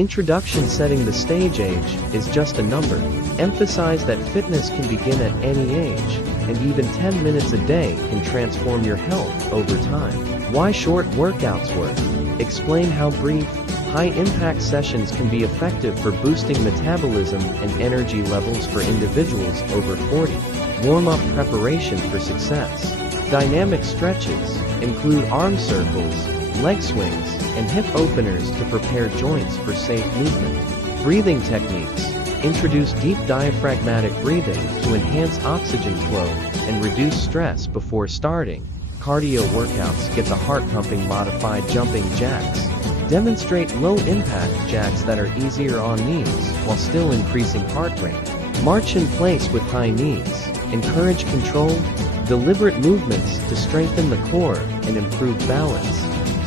Introduction: setting the stage. Age is just a number. Emphasize that fitness can begin at any age, and even 10 minutes a day can transform your health over time. Why short workouts work. Explain how brief, high-impact sessions can be effective for boosting metabolism and energy levels for individuals over 40. Warm-up preparation for success. Dynamic stretches include arm circles, leg swings, and hip openers to prepare joints for safe movement. Breathing techniques. Introduce deep diaphragmatic breathing to enhance oxygen flow and reduce stress before starting. Cardio workouts. Get the heart pumping. Modified jumping jacks. Demonstrate low-impact jacks that are easier on knees while still increasing heart rate. March in place with high knees. Encourage controlled, deliberate movements to strengthen the core and improve balance.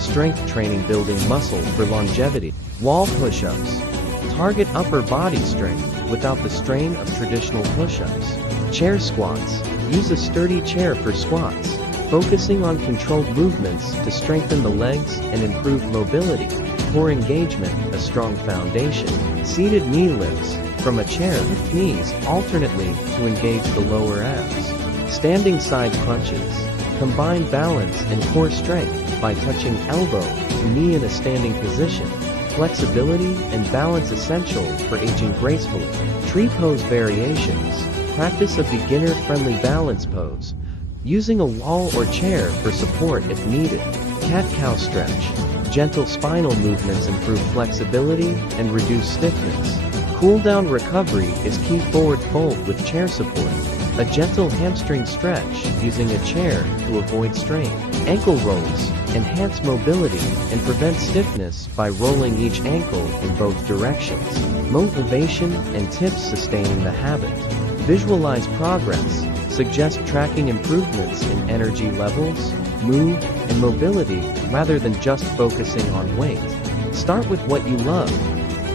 Strength training. Building muscle for longevity. Wall push-ups. Target upper body strength without the strain of traditional push-ups. Chair squats. Use a sturdy chair for squats, focusing on controlled movements to strengthen the legs and improve mobility. Core engagement. A strong foundation. Seated knee lifts. From a chair, lift knees alternately to engage the lower abs. Standing side crunches. Combine balance and core strength by touching elbow to knee in a standing position. Flexibility and balance essential for aging gracefully. Tree pose variations. Practice a beginner-friendly balance pose, using a wall or chair for support if needed. Cat-cow stretch. Gentle spinal movements improve flexibility and reduce stiffness. Cool-down recovery is key. Forward fold with chair support. A gentle hamstring stretch using a chair to avoid strain. Ankle rolls. Enhance mobility and prevent stiffness by rolling each ankle in both directions. Motivation and tips. Sustaining the habit. Visualize progress. Suggest tracking improvements in energy levels, mood, and mobility rather than just focusing on weight. Start with what you love.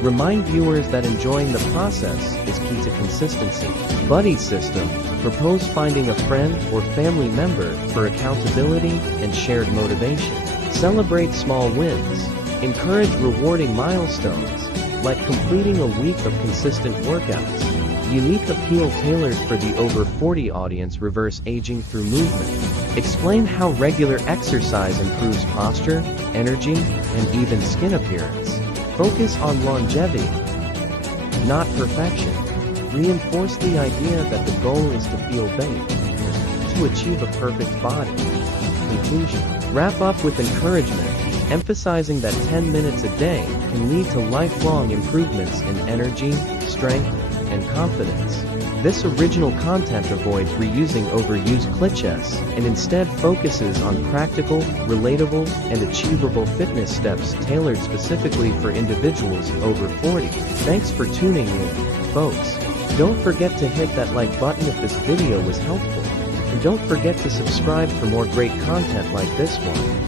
Remind viewers that enjoying the process is key to consistency. Buddy system. Propose finding a friend or family member for accountability and shared motivation. Celebrate small wins. Encourage rewarding milestones, like completing a week of consistent workouts. Unique appeal tailored for the over 40 audience. Reverse aging through movement. Explain how regular exercise improves posture, energy, and even skin appearance. Focus on longevity, not perfection. Reinforce the idea that the goal is to feel better, to achieve a perfect body. Conclusion. Wrap up with encouragement, emphasizing that 10 minutes a day can lead to lifelong improvements in energy, strength, and confidence. This original content avoids reusing overused cliches and instead focuses on practical, relatable, and achievable fitness steps tailored specifically for individuals over 40. Thanks for tuning in, folks. Don't forget to hit that like button if this video was helpful, and don't forget to subscribe for more great content like this one.